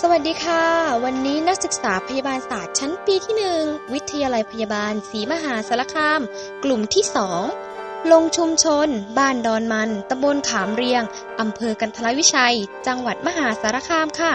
สวัสดีค่ะ วันนี้นักศึกษาพยาบาลศาสตร์ชั้นปีที่ 1 วิทยาลัยพยาบาลศรีมหาสารคาม กลุ่มที่ 2 ลงชุมชน บ้านดอนมัน ตำบลขามเรียง อำเภอกันทรวิชัย จังหวัดมหาสารคามค่ะ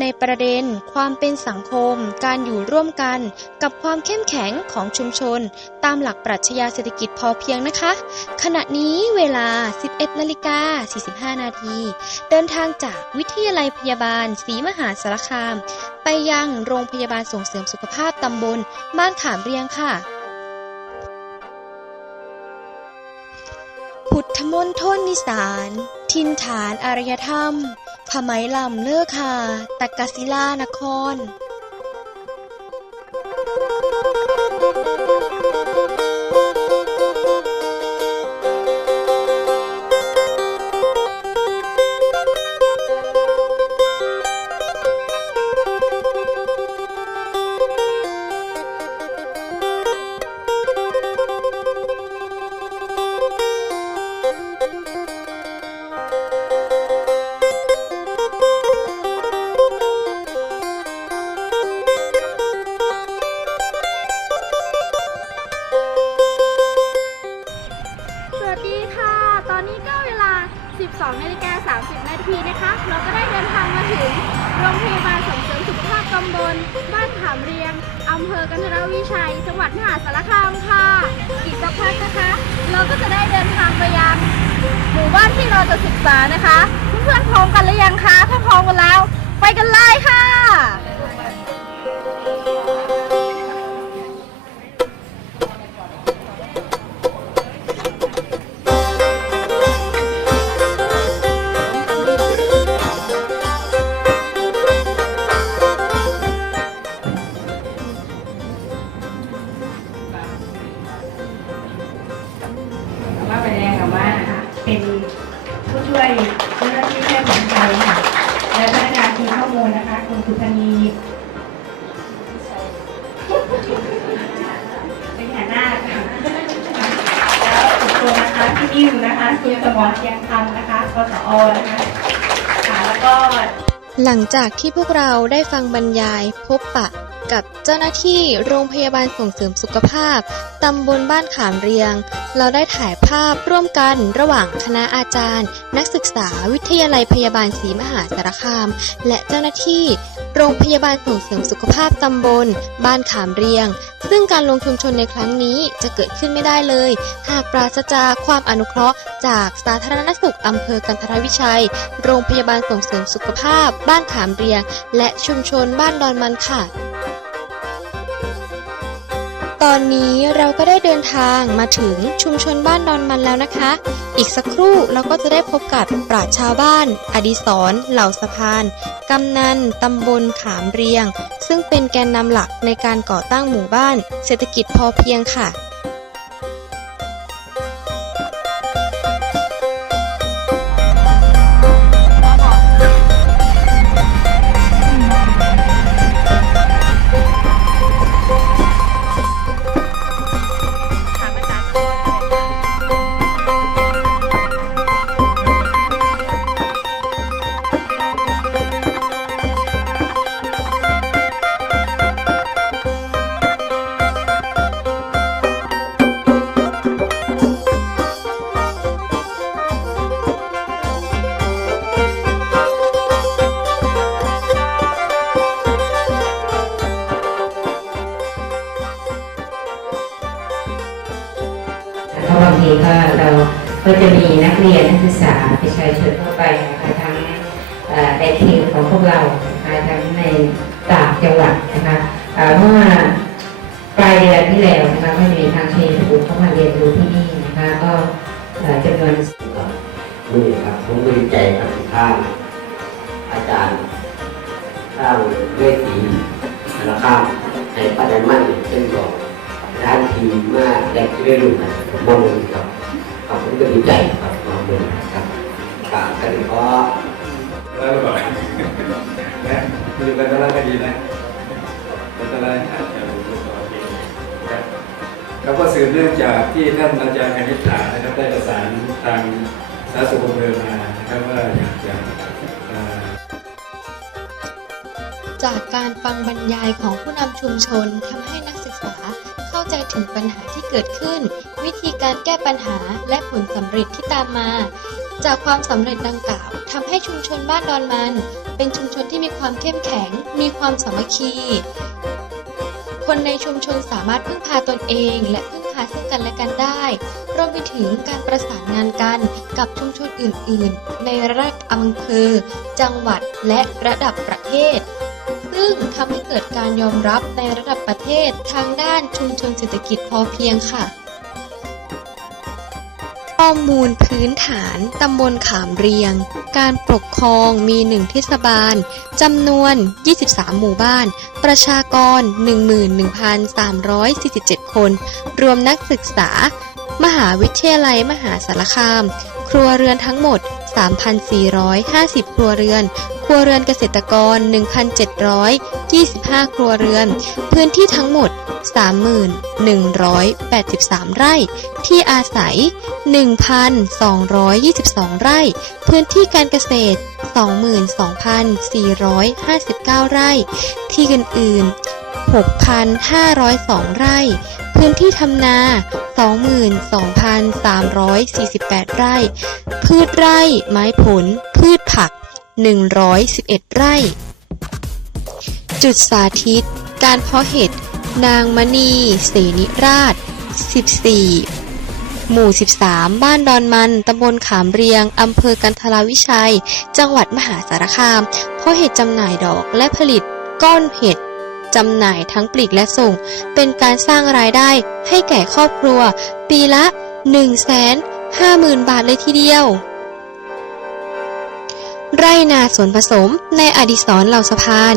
ในประเด็นความเป็นสังคม การอยู่ร่วมกัน กับความเข้มแข็งของชุมชน ตามหลักปรัชญาเศรษฐกิจพอเพียงนะคะ ขณะนี้เวลา 11นาฬิกา45 นาที เดินทางจากวิทยาลัยพยาบาลศรีมหาสารคาม ไปยังโรงพยาบาลส่งเสริมสุขภาพตำบลบ้านขามเรียงค่ะ มนตรนิสานทินฐานอารยธรรมผไหมลำเลิกคาตักกศิลานคร แล้วนะคะพี่นิ่มนะคะคุณสมรเทียงคำนะคะกสอนะคะค่ะแล้วก็ หลังจากที่พวกเราได้ฟังบรรยายพบปะกับเจ้าหน้าที่โรงพยาบาลส่งเสริมสุขภาพ ตำบลบ้านขามเรียง เราได้ถ่ายภาพร่วมกันระหว่างคณะอาจารย์ นักศึกษาวิทยาลัยพยาบาลศรีมหาสารคาม และเจ้าหน้าที่ โรงพยาบาลส่งเสริมสุขภาพตำบล บ้านขามเรียง ซึ่งการลงชุมชนในครั้งนี้จะเกิดขึ้นไม่ได้เลย หากปราศจากความอนุเคราะห์ จากสาธารณสุขอำเภอกันทรวิชัย โรงพยาบาลส่งเสริมสุขภาพ บ้านขามเรียง และชุมชนบ้านดอนมันค่ะ ตอนนี้เราก็ได้เดินทางมาถึงชุมชนบ้านดอนมันแล้วนะคะ อีกสักครู่เราก็จะได้พบกับปราชชาวบ้าน อดิศรเหล่าสะพาน กำนัน ตำบลขามเรียง ซึ่งเป็นแกนนำหลักในการก่อตั้งหมู่บ้าน เศรษฐกิจพอเพียงค่ะ ก็จะมีนักเรียนนักศึกษาประชาชนทั่วไปนะคะทั้งเอ่อในทีมของพวกเรานะคะทั้งในต่างจังหวัดนะคะเอ่อเมื่อปลายเดือนที่แล้วนะคะก็จะมีทางทีมผู้เข้ามาเรียนรู้ที่นี่นะคะก็เอ่อจำนวนนี่ครับผมดีใจครับที่ท่านอาจารย์สร้างเวทีสารคามในปัจจุบันซึ่งบอกร้านทีมมาแรกที่ได้รู้นะผมมองเลยครับ ครับผมก็ดีใจครับมองเลยครับกราบกันเพราะแล้วก็บอกนะอยู่กันแล้วก็ดีนะกันแล้วครับก็สืบเนื่องจากที่ท่านอาจารย์คณิษฐานะครับได้ประสานทางสาธารณสุขอำเภอมานะครับว่าอยากจะเอ่อจากการฟังบรรยายของผู้นำชุมชนทำให้ ใจถึงปัญหาที่เกิดขึ้น วิธีการแก้ปัญหาและผลสำเร็จที่ตามมา จากความสำเร็จดังกล่าวทำให้ชุมชนบ้านดอนมัน เป็นชุมชนที่มีความเข้มแข็ง มีความสามัคคี คนในชุมชนสามารถพึ่งพาตนเองและพึ่งพาซึ่งกันและกันได้ รวมไปถึงการประสานงานกันกับชุมชนอื่น ๆ ในระดับอำเภอ จังหวัด และระดับประเทศ งทำให้เกิดการยอมรับในระดับประเทศทางด้านชุมชนเศรษฐกิจพอเพียงค่ะ ข้อมูลพื้นฐานตำบลขามเรียง การปกครองมีหนึ่งเทศบาลจำนวน 23 หมู่บ้าน ประชากร 11,347 คน รวมนักศึกษา มหาวิทยาลัยมหาสารคาม ครัวเรือนทั้งหมด 3,450 ครัวเรือน ครัวเรือนเกษตรกร 1,725 ครัวเรือน พื้นที่ทั้งหมด 3,183 ไร่ ที่อาศัย 1,222 ไร่ พื้นที่การเกษตร 22,459 ไร่ ที่อื่นๆ 6,502 ไร่ พื้นที่ทำนา 22,348 ไร่ พืชไร่ ไม้ผล พืชผัก 111 ไร่ จุดสาธิต การเพาะเห็ด นางมณีเสนิราช 14 หมู่ 13 บ้านดอนมัน ตำบลขามเรียง อำเภอกันทราวิชัย จังหวัดมหาสารคาม เพราะเห็ดจำหน่ายดอกและผลิตก้อนเห็ด จำหน่ายทั้งปลีกและส่ง เป็นการสร้างรายได้ให้แก่ครอบครัว ปีละ 150,000 บาทเลยทีเดียว ไร่นาสวนผสมในอดิศรเหล่าสะพาน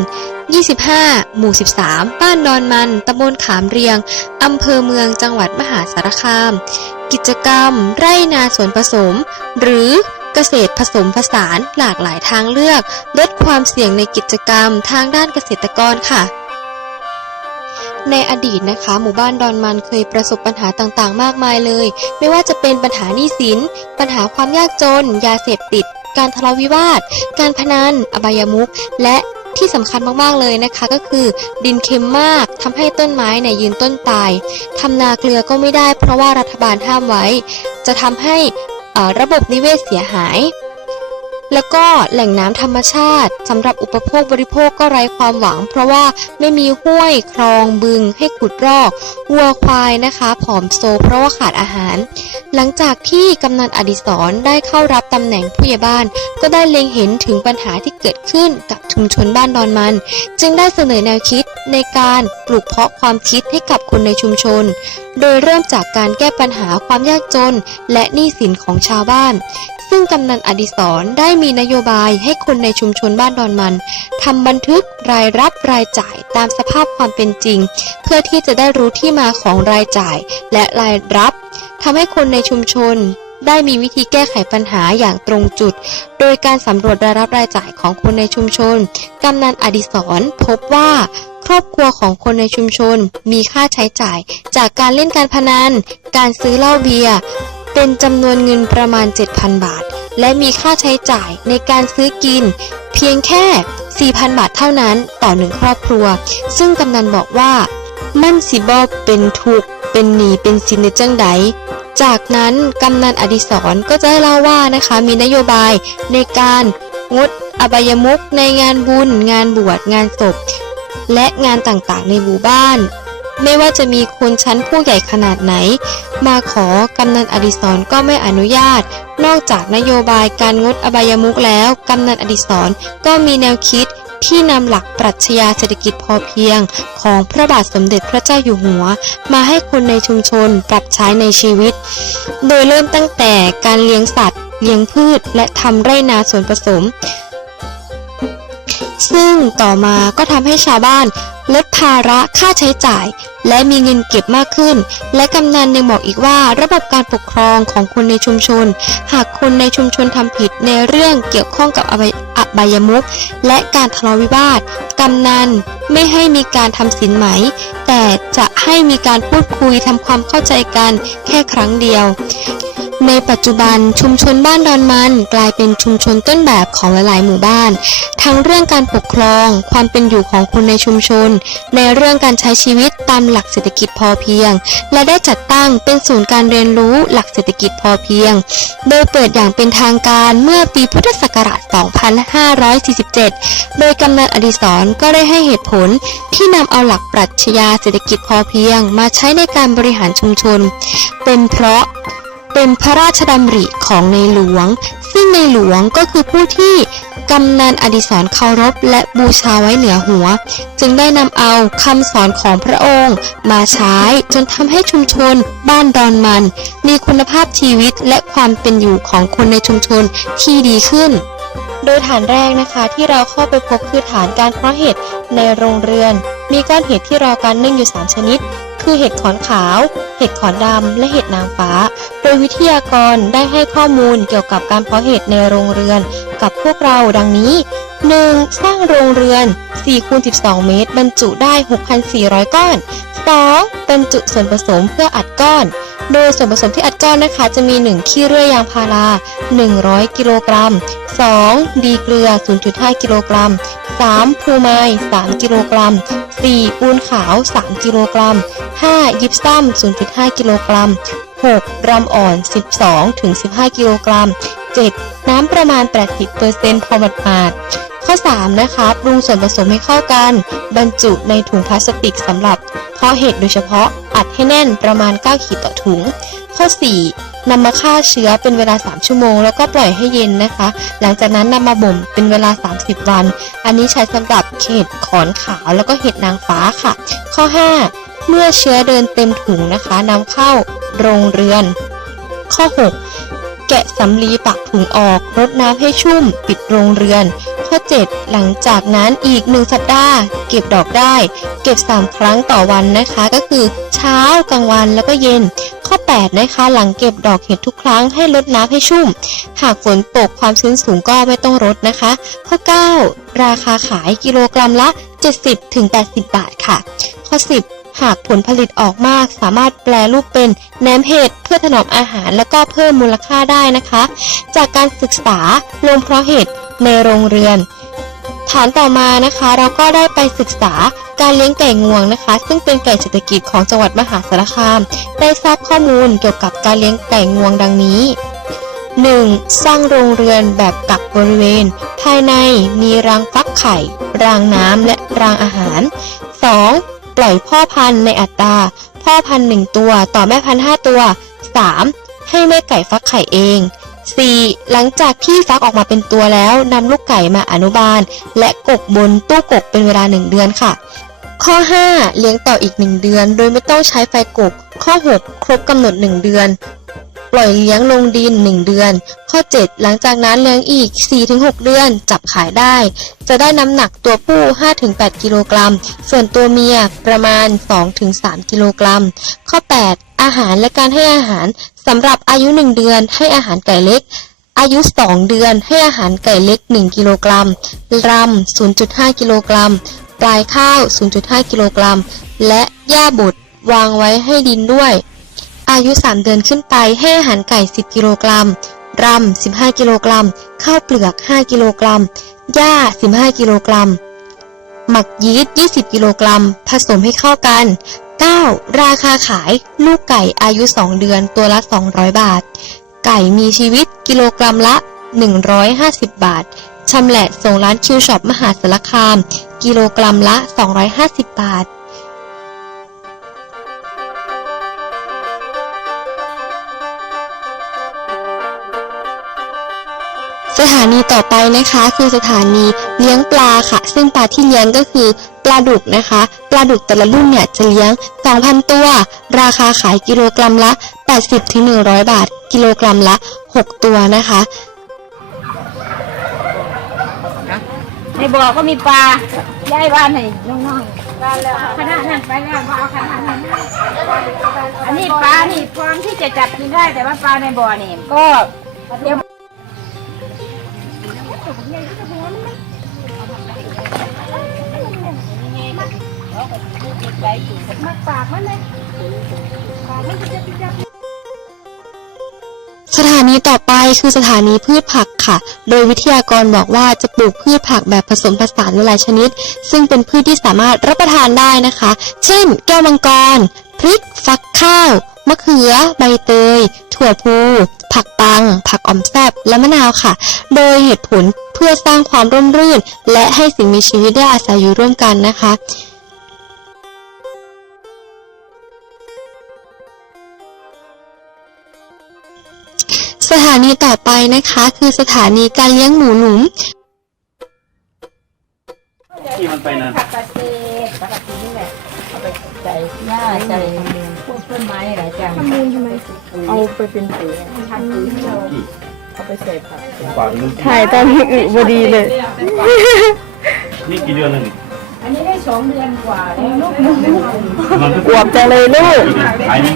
25 หมู่ 13 บ้านดอนมันตำบลขามเรียง อำเภอเมืองจังหวัดมหาสารคาม กิจกรรม ไร่นาสวนผสม หรือเกษตรผสมผสานหลากหลายทางเลือก ลดความเสี่ยงในกิจกรรมทางด้านเกษตรกรค่ะ ในอดีตนะคะ หมู่บ้านดอนมันเคยประสบปัญหาต่างๆ มากมายเลย ไม่ว่าจะเป็นปัญหาหนี้สิน ปัญหาความยากจน ยาเสพติด การทะเลาะวิวาท การพนัน อบายมุขและที่สำคัญมากๆเลยนะคะก็คือ ดินเค็มมากทำให้ต้นไม้เนี่ยยืนต้นตายทำนาเกลือก็ไม่ได้เพราะว่ารัฐบาลห้ามไว้ จะทำให้ระบบนิเวศเสียหาย แล้วก็แหล่งน้ำธรรมชาติสำหรับอุปโภคบริโภคก็ไร้ความหวัง เพราะว่าไม่มีห้วยคลองบึงให้ขุดรอกวัวควายนะคะผอมโซเพราะว่าขาดอาหาร หลังจากที่กำนันอดิศรได้เข้ารับตำแหน่งผู้ใหญ่บ้าน ก็ได้เล็งเห็นถึงปัญหาที่เกิดขึ้นกับชุมชนบ้านดอนมัน จึงได้เสนอแนวคิดในการปลูกเพาะความคิดให้กับคนในชุมชน โดยเริ่มจากการแก้ปัญหาความยากจนและหนี้สินของชาวบ้าน ซึ่งกำนันอดิศรได้มีนโยบายให้คนในชุมชนบ้านดอนมันทำบันทึกรายรับรายจ่ายตามสภาพความเป็นจริง เพื่อที่จะได้รู้ที่มาของรายจ่ายและรายรับทำให้คนในชุมชนได้มีวิธีแก้ไขปัญหาอย่างตรงจุด โดยการสำรวจรายรับรายจ่ายของคนในชุมชน กำนันอดิศรพบว่า ครอบครัวของคนในชุมชน มีค่าใช้จ่าย จากการเล่นการพนัน การซื้อเหล้าเบียร์ เป็นจำนวนเงินประมาณ 7,000 บาท และมีค่าใช้จ่ายในการซื้อกิน เพียงแค่ 4,000 บาทเท่านั้นต่อหนึ่งครอบครัว ซึ่งกำนันบอกว่า มันสิบอเป็นทุกเป็นหนีเป็นสินในจังใดจากนั้นกำนันอดิศรก็จะได้เล่าว่านะคะมีนโยบายในการงดอบายมุขในงานบุญ งานบวชงานศพ และงานต่างๆในหมู่บ้าน ไม่ว่าจะมีคนชั้นผู้ใหญ่ขนาดไหน มาขอกำนันอดิศรก็ไม่อนุญาต นอกจากนโยบายการงดอบายมุขแล้วกำนันอดิศรก็มีแนวคิดที่นำหลักปรัชญาเศรษฐกิจพอเพียง ของพระบาทสมเด็จพระเจ้าอยู่หัว มาให้คนในชุมชนปรับใช้ในชีวิต โดยเริ่มตั้งแต่การเลี้ยงสัตว์ เลี้ยงพืช และทำไร่นาสวนผสม ซึ่งต่อมาก็ทำให้ชาวบ้าน ลดภาระค่าใช้จ่าย และมีเงินเก็บมากขึ้น และกำนันยังบอกอีกว่าระบบการปกครองของคนในชุมชน หากคนในชุมชนทำผิดในเรื่องเกี่ยวข้องกับอบายอบายมุขและการทะเลาะวิวาทกำนันไม่ให้มีการทำสินไหม แต่จะให้มีการพูดคุยทำความเข้าใจกันแค่ครั้งเดียว ในปัจจุบันชุมชนบ้านดอนมันกลายเป็นชุมชนต้นแบบของหลาย ๆ หมู่บ้าน ทั้งเรื่องการปกครอง ความเป็นอยู่ของคนในชุมชน ในเรื่องการใช้ชีวิตตามหลักเศรษฐกิจพอเพียง และได้จัดตั้งเป็นศูนย์การเรียนรู้หลักเศรษฐกิจพอเพียง โดยเปิดอย่างเป็นทางการเมื่อปีพุทธศักราช 2547 โดยกำนันอดิศรก็ได้ให้เหตุผลที่นำเอาหลักปรัชญาเศรษฐกิจพอเพียงมาใช้ในการบริหารชุมชน เป็นเพราะ เป็นพระราชดำริของในหลวง ซึ่งในหลวงก็คือผู้ที่กำนันอดิศรเคารพและบูชาไว้เหนือหัว จึงได้นำเอาคำสอนของพระองค์ มาใช้จนทำให้ชุมชน บ้านดอนมัน มีคุณภาพชีวิตและความเป็นอยู่ของคนในชุมชนที่ดีขึ้น โดยฐานแรกนะคะที่เราเข้าไปพบคือฐานการเพาะเห็ดในโรงเรือน มีก้อนเห็ดที่รอการนึ่งอยู่ 3 ชนิด คือเห็ดขอนขาว เห็ดขอนดำ และเห็ดนางฟ้า โดยวิทยากรได้ให้ข้อมูลเกี่ยวกับการเพาะเห็ดในโรงเรือน กับพวกเราดังนี้ 1. สร้างโรงเรือน 4 คูณ 12 เมตร บรรจุได้ 6,400 ก้อน 2. บรรจุส่วนผสมเพื่ออัดก้อน โดยส่วนผสมที่อัดก้อนนะคะ จะมี 1 ขี้เรื่อยยางพารา 100 กิโลกรัม 2. ดีเกลือ 0.5 กิโลกรัม 3. พลูไม้3กิโลกรัม 4. ปูนขาว 3 กิโลกรัม 5. ยิปซัม 0.5 กิโลกรัม 6. รำอ่อน 12 ถึง 15 กิโลกรัม 7. น้ำประมาณ 80%พอหมาดๆข้อ 3 นะคะปรุงส่วนผสมให้เข้ากัน บรรจุในถุงพลาสติกสำหรับเพาะเห็ดโดยเฉพาะอัดให้แน่นประมาณ 9 ขีดต่อถุง ข้อ 4 นำมาฆ่าเชื้อเป็นเวลา 3 ชั่วโมง แล้วก็ปล่อยให้เย็นนะคะ หลังจากนั้นนำมาบ่มเป็นเวลา 30 วัน อันนี้ใช้สำหรับเห็ดขอนขาวแล้วก็เห็ดนางฟ้าค่ะ ข้อ 5 เมื่อเชื้อเดินเต็มถุงนะคะนำเข้าโรงเรือน ข้อ 6 แกะสำลีปากถุงออกรดน้ำให้ชุ่ม ปิดโรงเรือน ข้อ 7 หลังจากนั้นอีก 1 สัปดาห์ เก็บดอกได้ เก็บ 3 ครั้งต่อวันนะคะ ก็คือเช้ากลางวันแล้วก็เย็น ข้อ 8 นะคะ หลังเก็บดอกเห็ดทุกครั้งให้รดน้ำให้ชุ่ม หากฝนตกความชื้นสูงก็ไม่ต้องรดนะคะ ข้อ 9 ราคาขายกิโลกรัมละ 70-80 บาทค่ะ ข้อ 10หากผลผลิตออกมากสามารถแปลรูปเป็นแหนมเห็ดเพื่อถนอมอาหารแล้วก็เพิ่มมูลค่าได้นะคะ จากการศึกษาลงเพราะเห็ดในโรงเรือน ฐานต่อมานะคะ เราก็ได้ไปศึกษาการเลี้ยงไก่งวงนะคะ ซึ่งเป็นไก่เศรษฐกิจของจังหวัดมหาสารคาม ได้ทราบข้อมูลเกี่ยวกับการเลี้ยงไก่งวงดังนี้ 1. สร้างโรงเรือนแบบกักบริเวณ ภายในมีรังฟักไข่ รางน้ำและรางอาหาร 2. ปล่อยพ่อพันธุ์ในอัตรา พ่อพันธุ์หนึ่งตัวต่อแม่พันธุ์ห้าตัว 3. ให้แม่ไก่ฟักไข่เอง 4. หลังจากที่ฟักออกมาเป็นตัวแล้วนำลูกไก่มาอนุบาล และกกบนตู้กกเป็นเวลา 1 เดือนค่ะ ข้อ 5 เลี้ยงต่ออีก 1 เดือน โดยไม่ต้องใช้ไฟกบ ข้อ 6 ครบกำหนด 1 เดือน ปล่อยเลี้ยงลงดิน 1 เดือน ข้อ 7 หลังจากนั้นเลี้ยงอีก 4-6 เดือน จับขายได้ จะได้น้ำหนักตัวผู้ 5-8 กิโลกรัม ส่วนตัวเมียประมาณ 2-3 กิโลกรัม ข้อ 8 อาหารและการให้อาหารสำหรับอายุ 1 เดือนให้อาหารไก่เล็ก อายุ 2 เดือนให้อาหารไก่เล็ก 1 กิโลกรัมรำ0.5 กิโลกรัม ปลายข้าว 0.5 กิโลกรัม และหญ้าบดวางไว้ให้ดินด้วย อายุ 3 เดือนขึ้นไปให้อาหารไก่ 10 กิโลกรัมรำ15 กิโลกรัม ข้าวเปลือก 5 กิโลกรัม หญ้า 15 กิโลกรัม หมักยีสต์ 20 กิโลกรัม ผสมให้เข้ากัน 9. ราคาขายลูกไก่อายุ 2 เดือนตัวละ 200 บาท ไก่มีชีวิตกิโลกรัมละ 150 บาท ชำแหละส่งร้านคิวช็อปมหาสารคาม กิโลกรัมละ 250 บาท สถานีต่อไปนะคะ คือสถานีเลี้ยงปลาค่ะ ซึ่งปลาที่เลี้ยงก็คือปลาดุกนะคะ ลาดุกแต่ละรุ่นเนี่ยจะเลี้ยง 2,000 ตัว ราคาขายกิโลกรัมละ 80-100 บาท กิโลกรัมละ 6 ตัวนะคะในบ่อก็มีปลาย้ายบ้านให้น้องๆคณะนั้นไปแล้วมาเอาคณะนั้นอันนี้ปลานี่พร้อมที่จะจับกินได้แต่ว่าปลาในบ่อนี่ก็เดี๋ยว สถานีต่อไปคือสถานีพืชผักค่ะ โดยวิทยากรบอกว่าจะปลูกพืชผักแบบผสมผสานหลายชนิด ซึ่งเป็นพืชที่สามารถรับประทานได้นะคะ เช่น แก้วมังกร พริก ฟักข้าว มะเขือ ใบเตย ถั่วพู ผักปัง ผักออมแซบ และมะนาวค่ะ โดยเหตุผลเพื่อสร้างความร่มรื่น และให้สิ่งมีชีวิตได้อาศัยอยู่ร่วมกันนะคะ สถานีต่อไปนะคะ คือสถานีการเลี้ยงหมูหลุมที่มันไปนานผักกาดเศษปกตินี่แหละเอาไปใส่หญ้าใส่พวกต้นไม้อะไรจังทำมูลทำไมเอาไปเป็นปุ๋ยทำปุ๋ยให้เราเอาไปใส่ผักกว่านึงถ่ายตอนที่อึพอดีเลย นี่กี่เดือนแล้วนี่อันนี้ได้สองเดือนกว่าแล้วลูกมันก็อวบจังเลยลูกขายไหม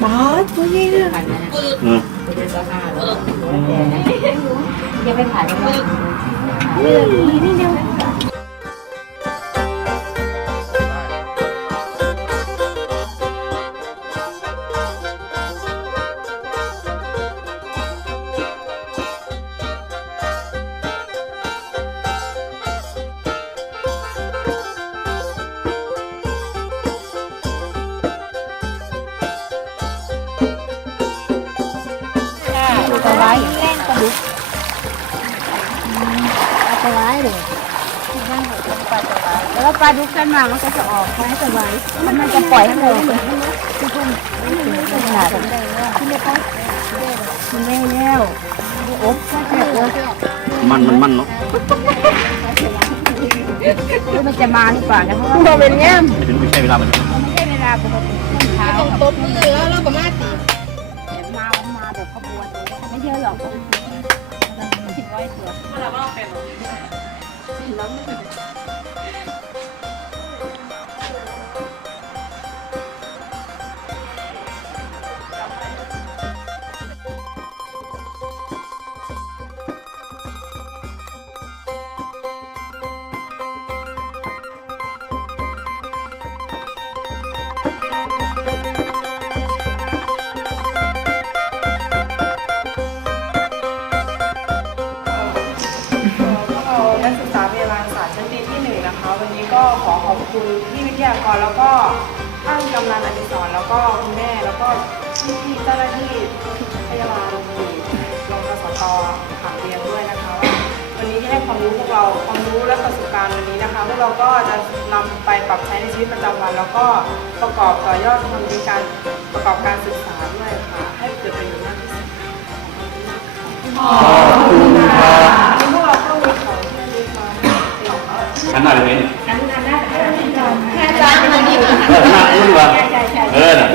หูตัวใหญ่มากอืมอย่าไปขายกันเลยปลา ล้าดุกกันมามันก็จะออกคล้ายสบายมันจะปล่อยให้เลยทุกคนขนาดที่ไม่ต้องมันไม่แล้วโอ๊บแค่เลยมันมันมันเนาะมันจะมาหรือเปล่านะเพราะว่าเป็นแง่มจะถึงไม่ใช่เวลามันไม่ใช่เวลาปกติต้องตบมือแล้วเราก็มาตีมามาแบบขบวนไม่เยอะหรอกสิบร้อยตัวพ แล้วก็ท่านกำนันอดิศนแล้วก็คุณแม่แล้วก็พี่เจ้าหน้าที่พยาบาลโรงพยาบาลกสตขามเรียนด้วยนะคะ วันนี้ที่ให้ความรู้พวกเราความรู้และประสบการณ์วันนี้นะคะพวกเราก็จะนำไปปรับใช้ในชีวิตประจำวัน แล้วก็ประกอบต่อยอดทำามการประกอบการศึกษาด้วยค่ะให้เกิดประโยชน์มากที่สุดขอบคุณค่ะพวกเราก็มีของที่ระลึกมาอันไหนเป็นอันอัน เออน่ะรู้ว่าเออน่ะ